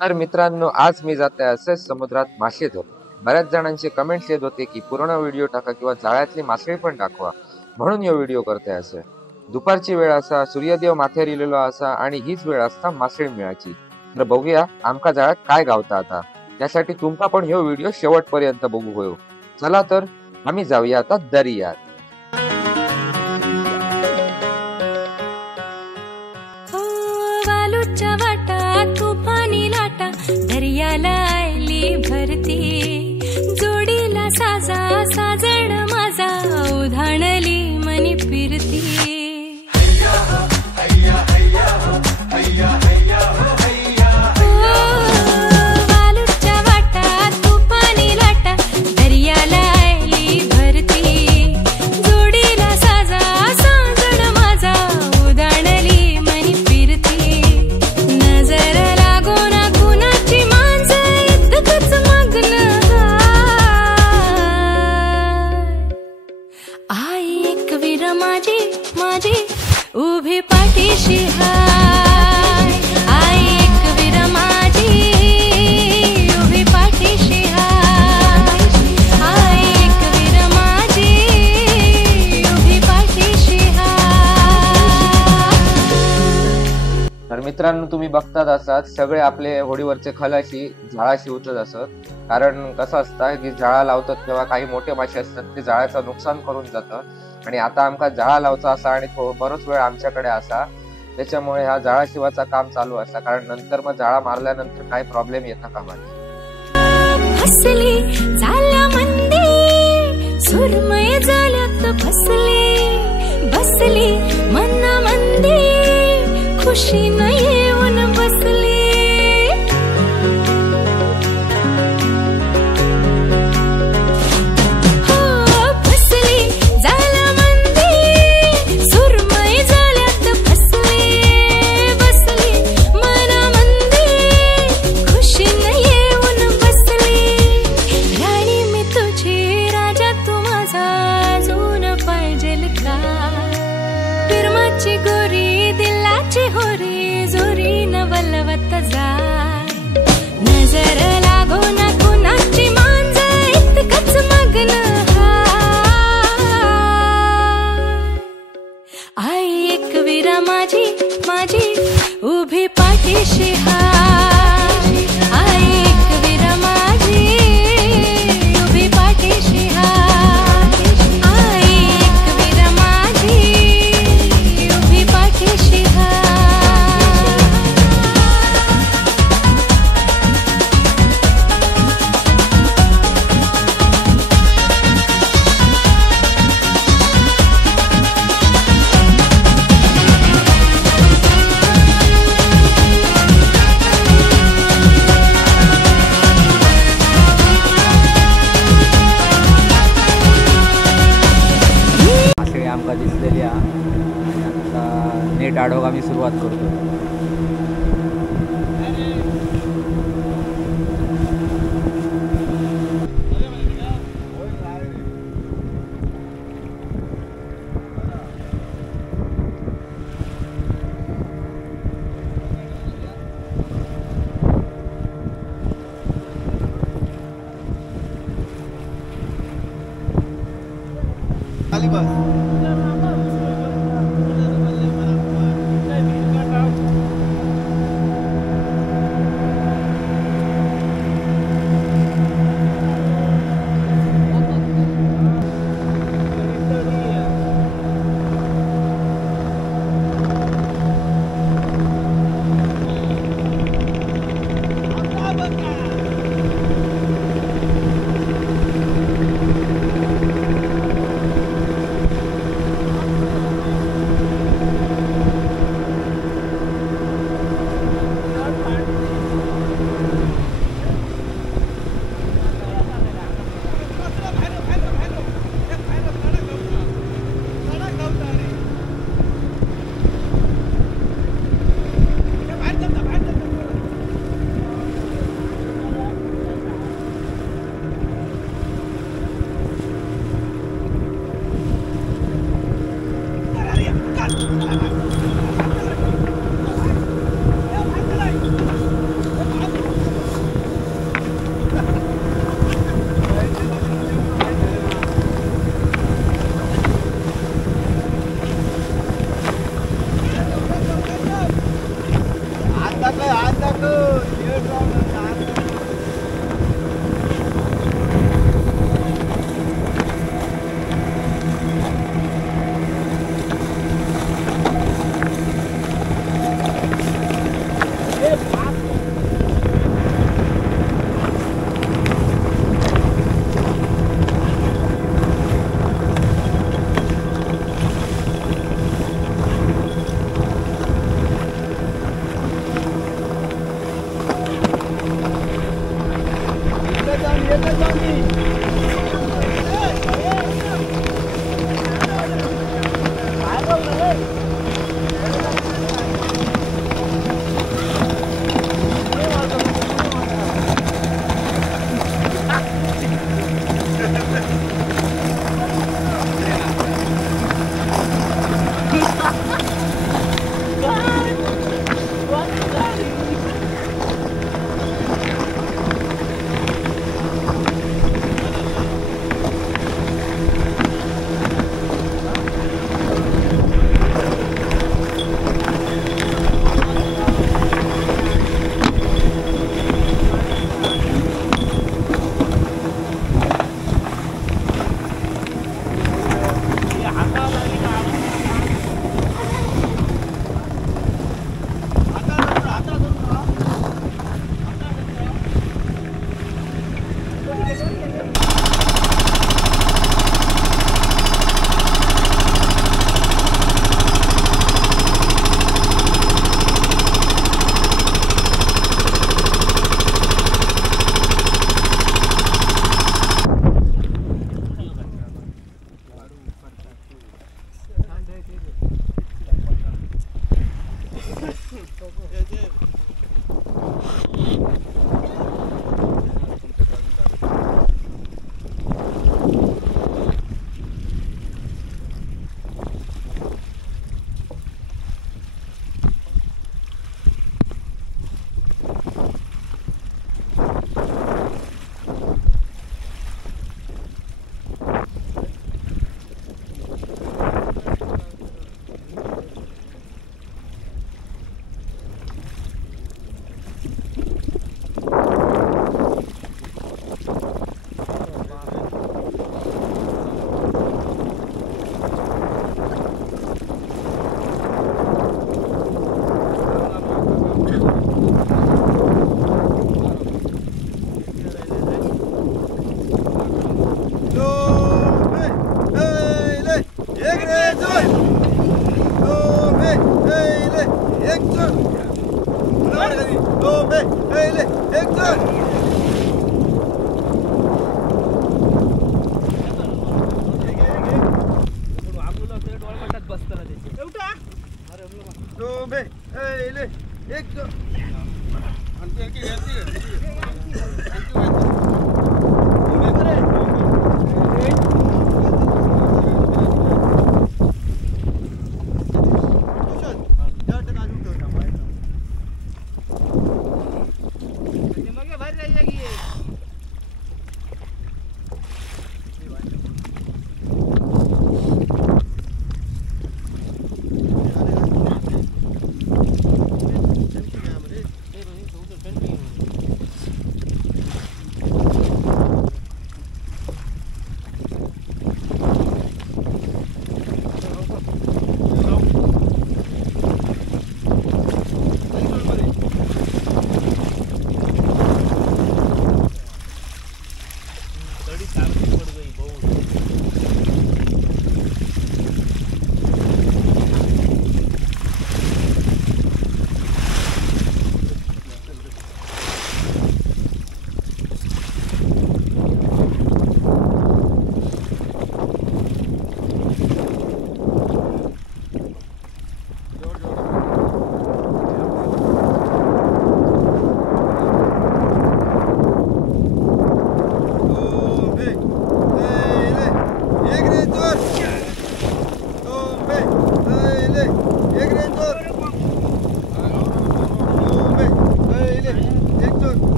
तर मित्रांनो, आज मी जाते असेच समुद्रात मासे धरू। बऱ्याच जणांचे कमेंट्स येत होते की पूर्ण व्हिडिओ टाका किंवा जाळ्यातली मासळी पण दाखवा, म्हणून हे व्हिडिओ करते असे। दुपारची वेळ असा, सूर्यदेव माथ्यार इलेलो असा आणि हीच वेळ असता मासळी मिळाची। तर बघूया आमका जाळ्यात काय गावता आता। त्यासाठी तुमका पण हे व्हिडिओ शेवटपर्यंत बघू होयो। चला तर आम्ही जाऊया आता दर्यात। वालूच्या वाटा तुफानी लाटा दर्याला आली भरती, जोडीला साजा साजण माझा उधाणली मनी फिरती। वालूच्या वाटा तुफानी लाटा दर्याला आली भरती, जोडीला साजा साजण माझा उधाणली मनी फिरती। नजर लागो ना कुणाची मांजर इतकंच मग्न आई एक वीर माझी माझी उभी पाठीशी हाय। आई एक वीर माझी उभी पाठीशी हाय। आई एक वीर माझी उभी पाठीशी हाय। तर मित्रांनो, तुम्ही बघतात असाल सगळे आपले होडीवरचे खलाशी जाळा शिवतात असत। कारण कसं असतं की जाळा लावतात तेव्हा काही मोठे मासे असतात ते जाळ्याचं नुकसान करून जातं, आणि आता आमका जाळा लावचा असा आणि बरोच वेळ आमच्याकडे असा, त्याच्यामुळे हा जाळा शिवाचा काम चालू असा। कारण नंतर मग जाळा मारल्यानंतर काही प्रॉब्लेम येता कामा नये। फसली झाल्या मंदी सुरमय झाल्यात फसली, बसली मना मंदी खुशी न येऊन बसली। नजर लागो ना कुणाची मांजर इतकंच मग्न आई एक वीरा माझी माझी उभी पाठीशी हाय। आई एक वीरा माझी उभी पाठीशी हाय। आई एक वीरा माझी उभी पाठीशी हाय। आमका दिसलेली आणि आता नेट आडोग आम्ही सुरुवात करतो।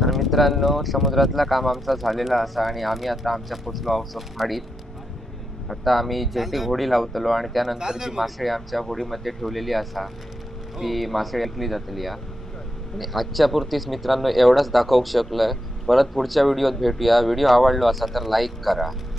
तर मित्रांनो, समुद्रातला काम आमचा झालेला असा आणि आम्ही आता आमच्या पोचलो आहोत खाडीत. आता आम्ही जेटी होडी लावतलो आणि त्यानंतर जी मासळी आमच्या होडीमध्ये ठेवलेली असा ती मासळी ऐकली जातली आणि आजच्या पुरतीच मित्रांनो एवढंच दाखवू शकलोय. परत पुढच्या व्हिडिओत भेटूया. व्हिडिओ आवडलो असा तर लाईक करा.